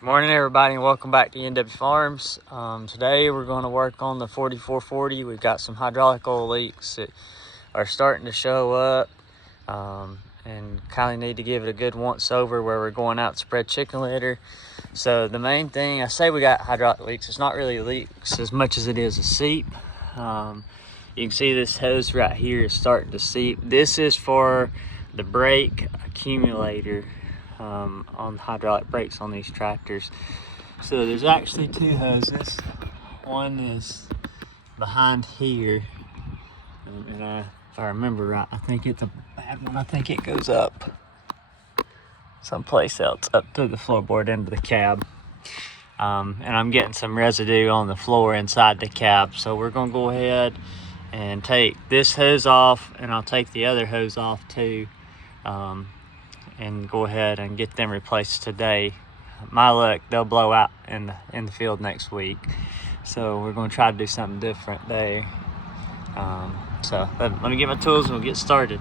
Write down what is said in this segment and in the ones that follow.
Good morning, everybody, and welcome back to NW Farms. Today we're going to work on the 4440. We've got some hydraulic oil leaks that are starting to show up, and kind of need to give it a good once over where we're going out to spread chicken litter. So the main thing, I say we got hydraulic leaks, it's not really leaks as much as it is a seep. You can see this hose right here is starting to seep. This is for the brake accumulator on hydraulic brakes on these tractors. So there's actually two hoses. One is behind here, and if I remember right, I think it's a bad one. I think it goes up someplace else, up to the floorboard into the cab. And I'm getting some residue on the floor inside the cab, so we're gonna go ahead and take this hose off, and I'll take the other hose off too, and go ahead and get them replaced today. My luck, they'll blow out in the field next week, so we're going to try to do something different there. So let me get my tools and we'll get started.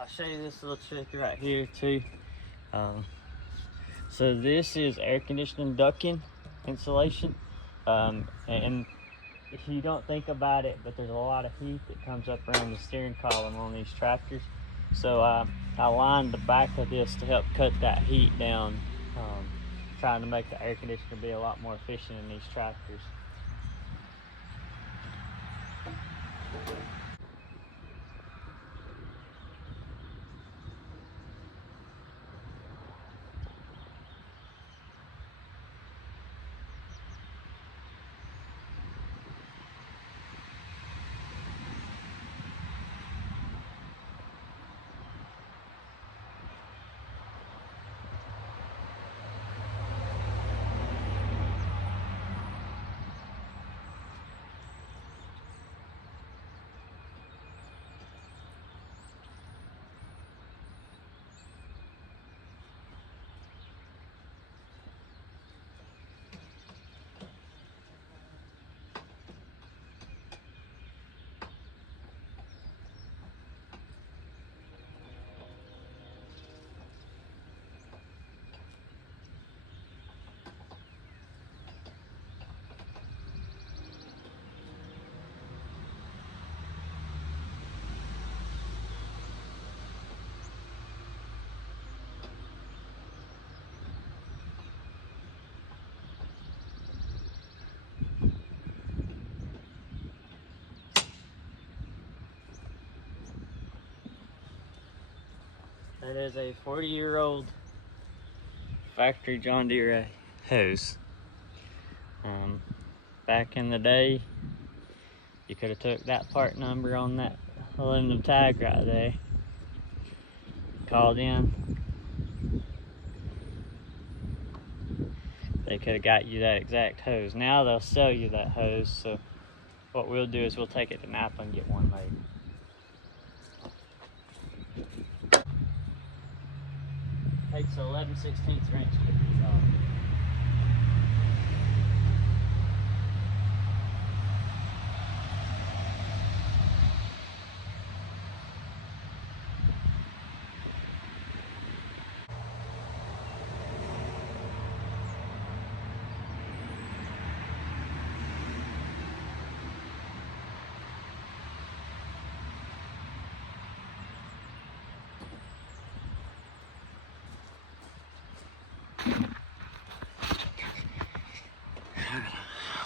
I'll show you this little trick right here too. So this is air conditioning ducting insulation, and if you don't think about it, but there's a lot of heat that comes up around the steering column on these tractors. So I lined the back of this to help cut that heat down, trying to make the air conditioner be a lot more efficient in these tractors. That is a 40-year-old factory John Deere hose. Back in the day, you could have took that part number on that aluminum tag right there, called in. They could have got you that exact hose. Now they'll sell you that hose, so what we'll do is we'll take it to Napa and get one made. Takes 11/16 wrench to get these off.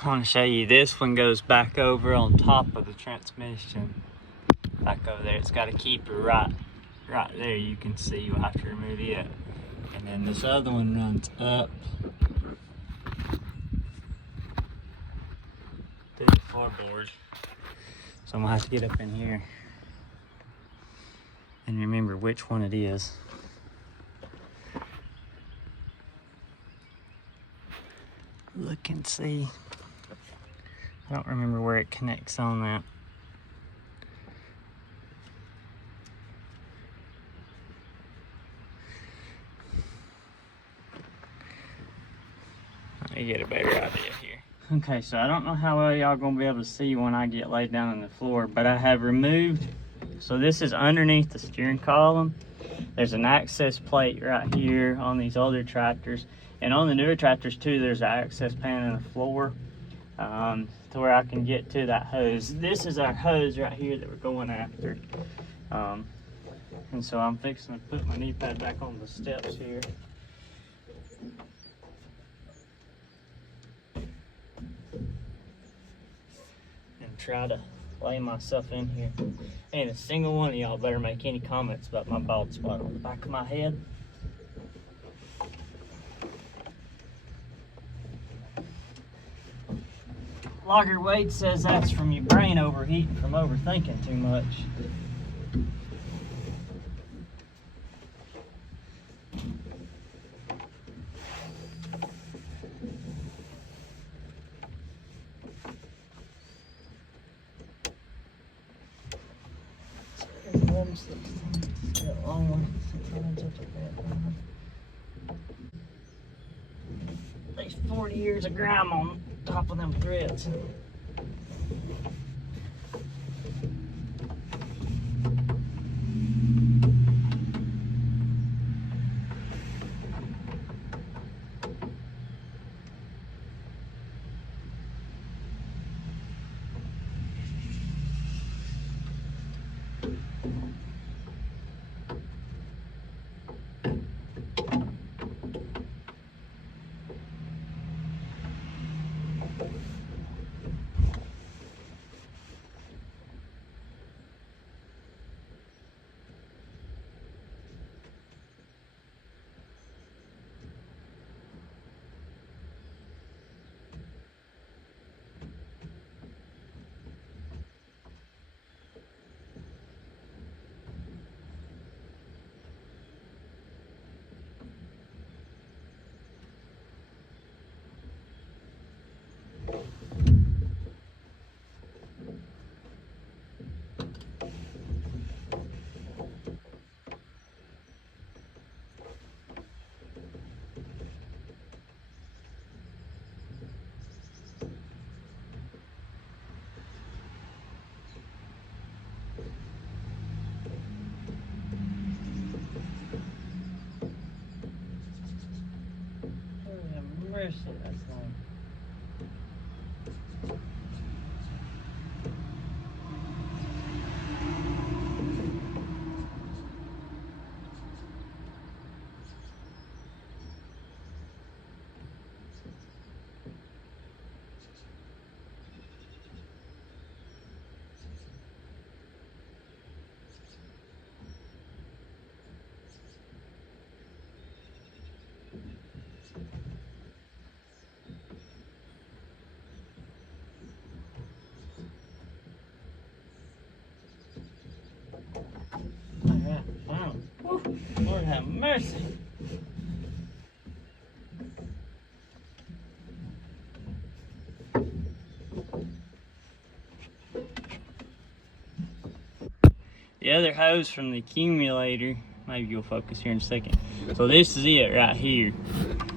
I want to show you, this one goes back over on top of the transmission. Back over there, it's got a keeper right there. You can see you'll have to remove it. And then this other one runs up to the floorboard. So I'm gonna have to get up in here and remember which one it is. Look and see. I don't remember where it connects on that. Let me get a better idea here. Okay, so I don't know how well y'all gonna be able to see when I get laid down on the floor, but I have removed, so this is underneath the steering column. There's an access plate right here on these older tractors, and on the newer tractors too, there's an access pan in the floor to where I can get to that hose. This is our hose right here that we're going after. And so I'm fixing to put my knee pad back on the steps here. And try to lay myself in here. And a single one of y'all better make any comments about my bald spot on the back of my head. Logger Wade says that's from your brain overheating from overthinking too much. That long one. At least 40 years of grime on top of them threads. Mercy, that's long. Alright, wow. Woo. Lord have mercy. The other hose from the accumulator, maybe you'll focus here in a second. So this is it right here.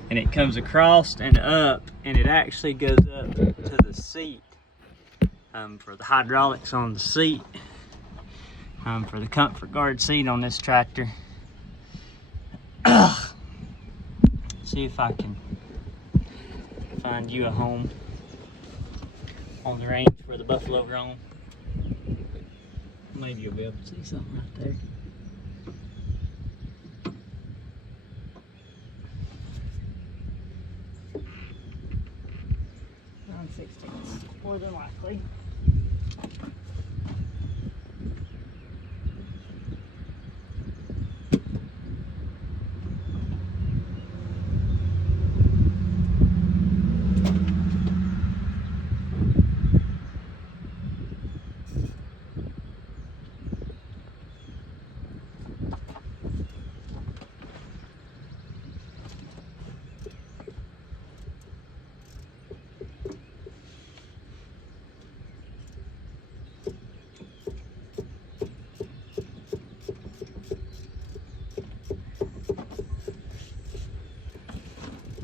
And it comes across and up, and it actually goes up to the seat for the hydraulics on the seat, for the comfort guard seat on this tractor. See if I can find you a home on the range where the buffalo roam. Maybe you'll be able to see something right there. than likely.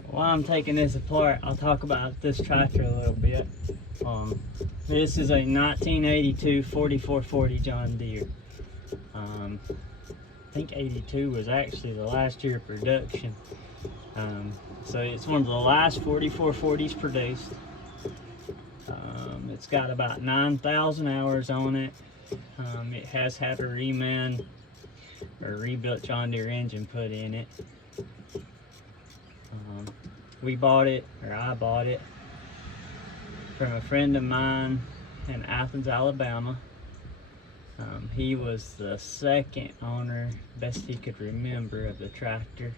While I'm taking this apart, I'll talk about this tractor a little bit. This is a 1982 4440 John Deere. I think 82 was actually the last year of production. So it's one of the last 4440s produced. It's got about 9,000 hours on it. It has had a reman or rebuilt John Deere engine put in it. We bought it, or I bought it, from a friend of mine in Athens, Alabama. He was the second owner, best he could remember, of the tractor.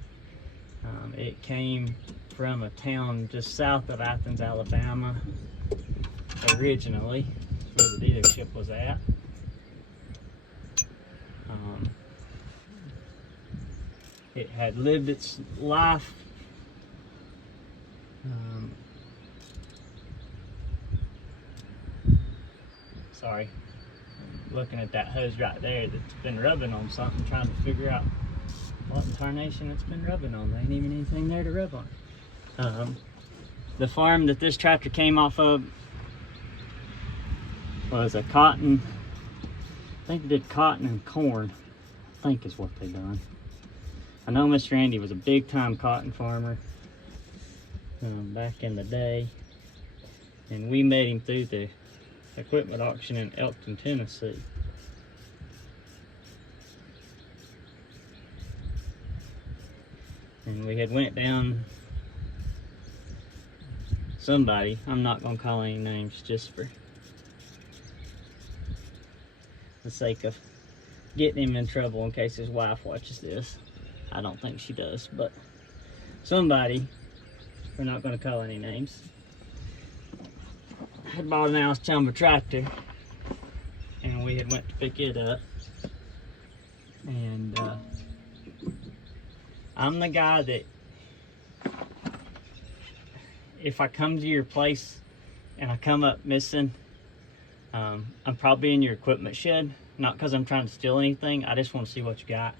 It came from a town just south of Athens, Alabama, originally, where the dealership was at. It had lived its life sorry, I'm looking at that hose right there that's been rubbing on something, trying to figure out what in tarnation it's been rubbing on. There ain't even anything there to rub on. The farm that this tractor came off of was a cotton, I think they did cotton and corn, I think is what they done. I know Mr. Andy was a big time cotton farmer back in the day, and we met him through the equipment auction in Elkton, Tennessee. And we had went down, somebody, I'm not gonna call any names just for the sake of getting him in trouble in case his wife watches this. I don't think she does, but somebody, we're not going to call any names, had bought an Alabama tractor, and we had went to pick it up. And I'm the guy that if I come to your place and I come up missing, I'm probably in your equipment shed, not because I'm trying to steal anything. I just want to see what you got,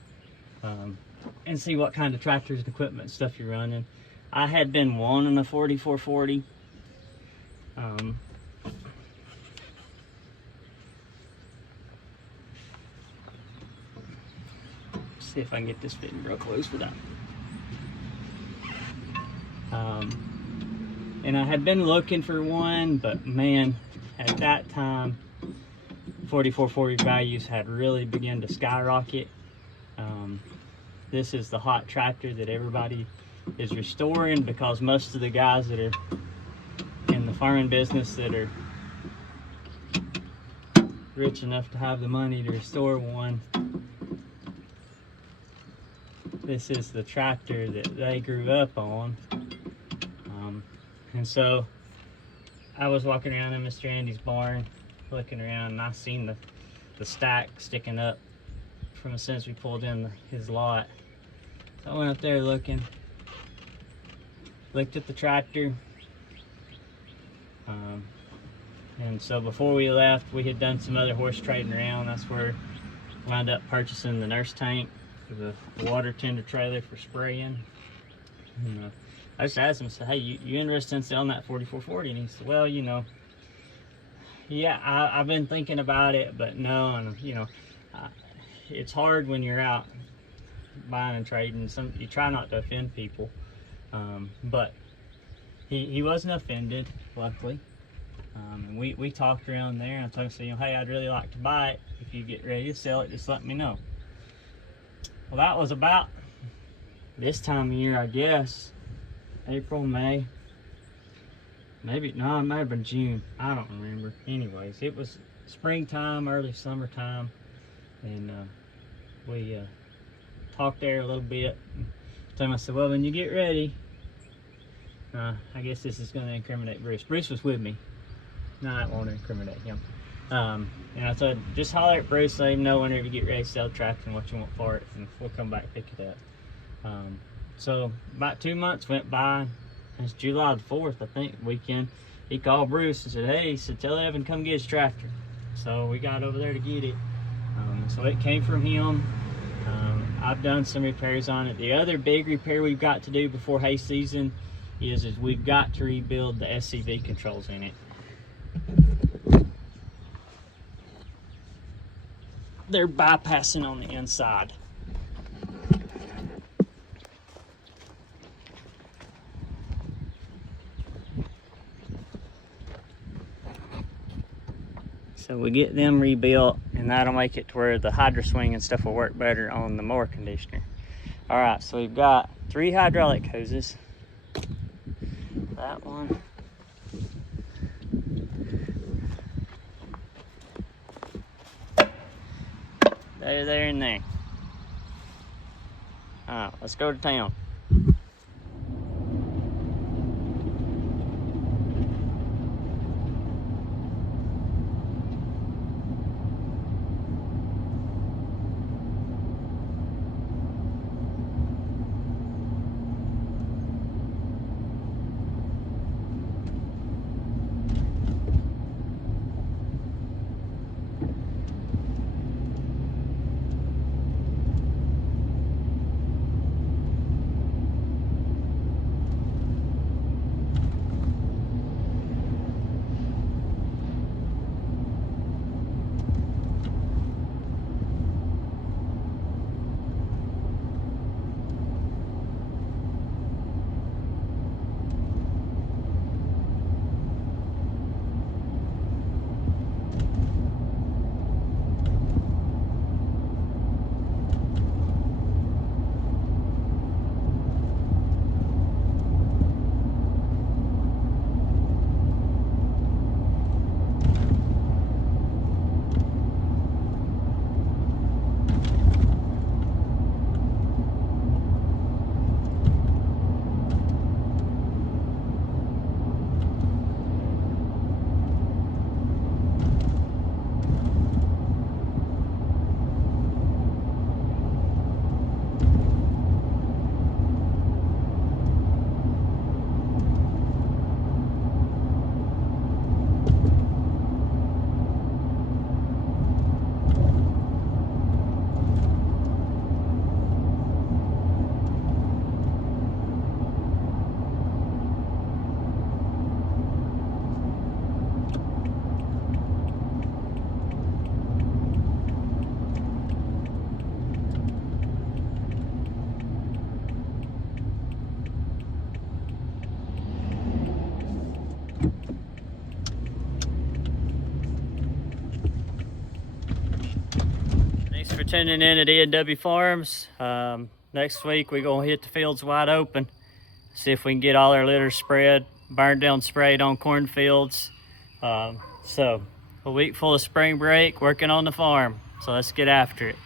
and see what kind of tractors and equipment and stuff you're running. I had been wanting a 4440. See if I can get this fitting real close without. And I had been looking for one, but man, at that time, 4440 values had really begun to skyrocket. This is the hot tractor that everybody is restoring, because most of the guys that are in the farming business that are rich enough to have the money to restore one, this is the tractor that they grew up on. And so I was walking around in Mr. Andy's barn looking around, and I seen the stack sticking up from as soon as we pulled in his lot. So I went up there looking, looked at the tractor, and so before we left, we had done some other horse trading around. That's where we wound up purchasing the nurse tank, the water tender trailer for spraying. And, I just asked him, said, hey, you interested in selling that 4440? And he said, well, you know, yeah, I've been thinking about it, but no. And you know, it's hard when you're out buying and trading. You try not to offend people, but he wasn't offended, luckily. And we talked around there, and I told him, you know, hey, I'd really like to buy it. If you get ready to sell it, just let me know. Well, that was about this time of year, I guess, April, May. maybe, no, it might have been June. I don't remember. Anyways, it was springtime, early summertime, and we talked there a little bit. Told him, I said, well, when you get ready, I guess this is going to incriminate Bruce. Bruce was with me. No, I won't incriminate him. And I said, just holler at Bruce, let him know whenever you get ready to sell the tractor and what you want for it, and we'll come back and pick it up. So about 2 months went by. It's July the 4th, I think, weekend. He called Bruce and said, hey, he said, tell Evan come get his tractor. So we got over there to get it. So it came from him. I've done some repairs on it. The other big repair we've got to do before hay season is we've got to rebuild the SCV controls in it. They're bypassing on the inside. So we get them rebuilt, and that'll make it to where the hydro swing and stuff will work better on the mower conditioner. All right, so we've got 3 hydraulic hoses. That one. There and there. All right, let's go to town. For tuning in at E&W Farms. Next week we're gonna hit the fields wide open, see if we can get all our litter spread, burned down, sprayed on cornfields. So a week full of spring break working on the farm, so let's get after it.